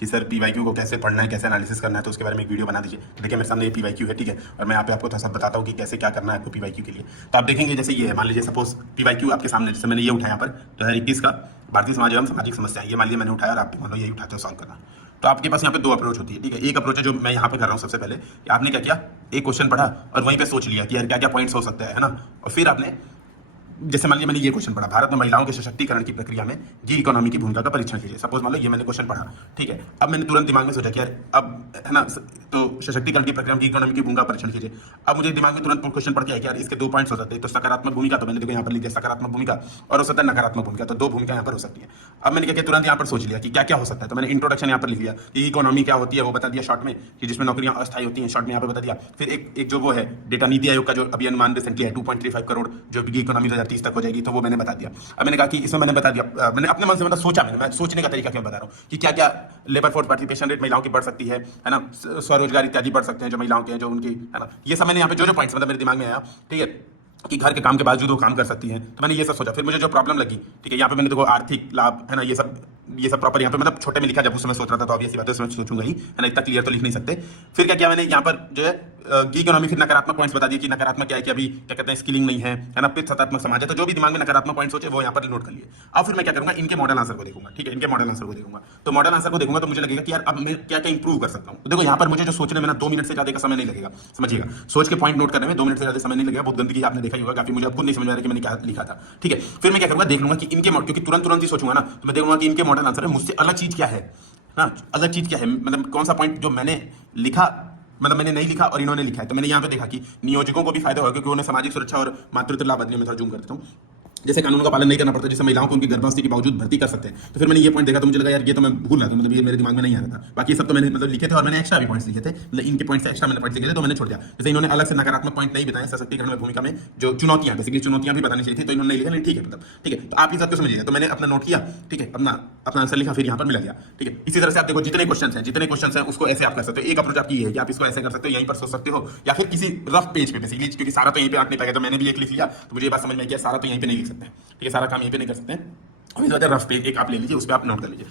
कि sir PYQ को कैसे पढ़ना है, कैसे एनालिसिस करना है, तो उसके बारे में एक वीडियो बना दीजिए। देखिए मेरे सामने ये पीवाईक्यू है, ठीक है, और मैं यहाँ पे आपको थोड़ा सा बताता हूँ कि कैसे क्या करना है आपको पीवाईक्यू के लिए। तो आप देखेंगे जैसे ये है, मान लीजिए सपोज पीवाईक्यू आपके सामने, जैसे मैंने ये उठाया यहाँ पर 2021 का भारतीय समाज एवं सामाजिक समस्या, ये मान लीजिए मैंने उठाया और आप मान लो यही उठाते हो सॉल्व करना। तो आपके पास यहाँ पे दो अप्रोच होती है, ठीक है। एक अप्रोच है जो मैं यहाँ पे कर रहा हूँ सबसे पहले, कि आपने क्या किया, एक क्वेश्चन पढ़ा और वहीं पे सोच लिया कि यार क्या क्या पॉइंट्स हो सकता है ना, और फिर आपने जैसे मान लीजिए मैंने ये क्वेश्चन पढ़ा, भारत में महिलाओं के सशक्तिकरण की प्रक्रिया में गिग इकोनॉमी की भूमिका का परीक्षण कीजिए। सपोज मान लो ये मैंने क्वेश्चन पढ़ा, ठीक है। अब मैंने तुरंत दिमाग में सोचा कि यार अब है ना, तो सशक्तिकरण की प्रक्रिया में गिग इकोनॉमी की भूमिका परीक्षण कीजिए। अब मुझे दिमाग में तुरंत क्वेश्चन पड़ गया कि यार इसके दो पॉइंट्स हो सकते हैं। तो सकारात्मक भूमिका, तो मैंने देखो यहाँ पर लिख दिया सकारात्मक भूमिका, और हो सकता है नकारात्मक भूमिका, तो दो भूमिका यहाँ पर हो सकती है। अब मैंने क्या किया, तुरंत यहाँ पर सोच लिया कि क्या क्या हो सकता है। तो मैंने इंट्रोडक्शन यहाँ पर लिख लिया कि इकोनॉमी क्या होती है वो बता दिया शॉर्ट में, कि जिसमें नौकरियां अस्थायी होती हैं, शॉर्ट में यहाँ पर बता दिया। फिर एक जो वो है डेटा नीति आयोग का जो अभी अनुमान रिसेंटली है 2.35 करोड़ जो गिग इकोनॉमी 2030 तक हो जाएगी, तो वो मैंने बता दिया। अब मैंने कहा कि इसमें मैंने बता दिया, मैंने अपने मन से मतलब सोचा, मैं सोचने का तरीका क्या बता रहा हूँ कि क्या क्या लेबर फोर्स पार्टिसिपेशन रेट महिलाओं की बढ़ सकती है ना, स्वरोजगार इत्यादि बढ़ सकते हैं जो महिलाओं के हैं, जो उनकी है ना, ये सब मैंने यहाँ पे जो जो पॉइंट्स मतलब मेरे दिमाग में आया, ठीक है, कि घर के काम के बावजूद वो काम कर सकती हैं, तो मैंने ये सब सोचा। फिर मुझे जो प्रॉब्लम लगी, ठीक है, यहाँ पे मैंने देखो आर्थिक लाभ है ना, ये सब प्रॉपर यहाँ पे मतलब छोटे में लिखा, जब उस समय सोच रहा था तो ऑब्वियस बात है उसमें सोचूंगा ही, है ना, इतना क्लियर तो लिख नहीं सकते। फिर क्या किया मैंने यहाँ पर जो है गिग इकोनॉमी, फिर नकारात्मक पॉइंट्स बता दिए कि नकारात्मक क्या है, कि अभी क्या कहते हैं स्किलिंग नहीं है ना, फिर सकारात्मक समाज है। तो जो भी दिमाग में नकारात्मक पॉइंट्स सोचे वो यहाँ पर नोट कर लिए। अब फिर मैं क्या करूंगा, इनके मॉडल आंसर को देखूंगा, ठीक है, इनके मॉडल आंसर को देखूंगा। तो मॉडल आंसर को देखूंगा तो मुझे लगेगा कि यार अब मैं क्या क्या इंप्रूव कर सकता हूँ। तो देखो यहाँ पर मुझे जो सोचने में ना 2 मिनट से ज्यादा का समय नहीं लगेगा, समझिएगा, सोच के पॉइंट नोट करने में 2 मिनट से ज्यादा समय नहीं लगेगा। बहुत गंदगी आपने देखा ही होगा, काफी मुझे अब खुद नहीं समझ आ रहा कि मैंने क्या लिखा था, ठीक है। फिर मैं क्या करूंगा, देख लूंगा कि इनके क्योंकि तुरंत ही सोचूंगा ना, तो मैं देखूंगा कि इनके मॉडल आंसर है मुझसे अलग चीज क्या है ना, अलग चीज क्या है, मतलब कौन सा पॉइंट जो मैंने लिखा, मतलब मैंने नहीं लिखा और इन्होंने लिखा है। तो मैंने यहाँ पे देखा कि नियोजकों को भी फायदा होगा, क्योंकि उन्हें सामाजिक सुरक्षा और मातृत्व लाभ अधिनियम में थोड़ा जूम कर देता हूँ, जैसे कानून का पालन नहीं करना पड़ता, जैसे महिलाओं को उनकी गर्भावस्था के बावजूद भर्ती कर सकते हैं। तो फिर मैंने ये पॉइंट देखा तो मुझे लगा यार ये तो मैं भूल रहा था, मतलब ये मेरे दिमाग में नहीं आ रहा था। बाकी सब तो मैंने मतलब लिखे थे और मैंने एक्स्ट्रा भी पॉइंट्स लिखे थे, मतलब इनके पॉइंट्स एक्स्ट्रा मैंने पॉइंट्स लिखे थे, तो मैंने छोड़ दिया। जैसे इन्होंने अलग से नकारात्मक पॉइंट नहीं बताए सशक्तिकरण में भूमिका में जो चुनौतियां, बेसिकली चुनौतियां भी बतानी चाहिए थी, तो इन्होंने नहीं लिखा, नहीं ठीक है, मतलब ठीक है। तो आप इस बात को समझिएगा। तो मैंने अपना नोट किया, ठीक है, अपना आंसर लिखा, फिर यहाँ पर मिला गया, ठीक है। इसी तरह से आप देखो जितने क्वेश्चन हैं उसको ऐसे आप कर सकते हो। एक अप्रोच आपकी ये है कि आप इसको ऐसे कर सकते हो, यहीं पर सोच सकते हो, या फिर किसी रफ पेज पे बेसिकली, क्योंकि सारा तो यहीं पे आंक नहीं पाएगा, तो मैंने भी एक लिख लिया, तो मुझे ये बात समझ में आई कि सारा तो यहीं पे नहीं लिख सकते हैं, ठीक है, सारा काम यहीं पे नहीं कर सकते हैं। अब इस वजह रफ पेज एक आप ले लीजिए, उस पर आप नोट कर लीजिए।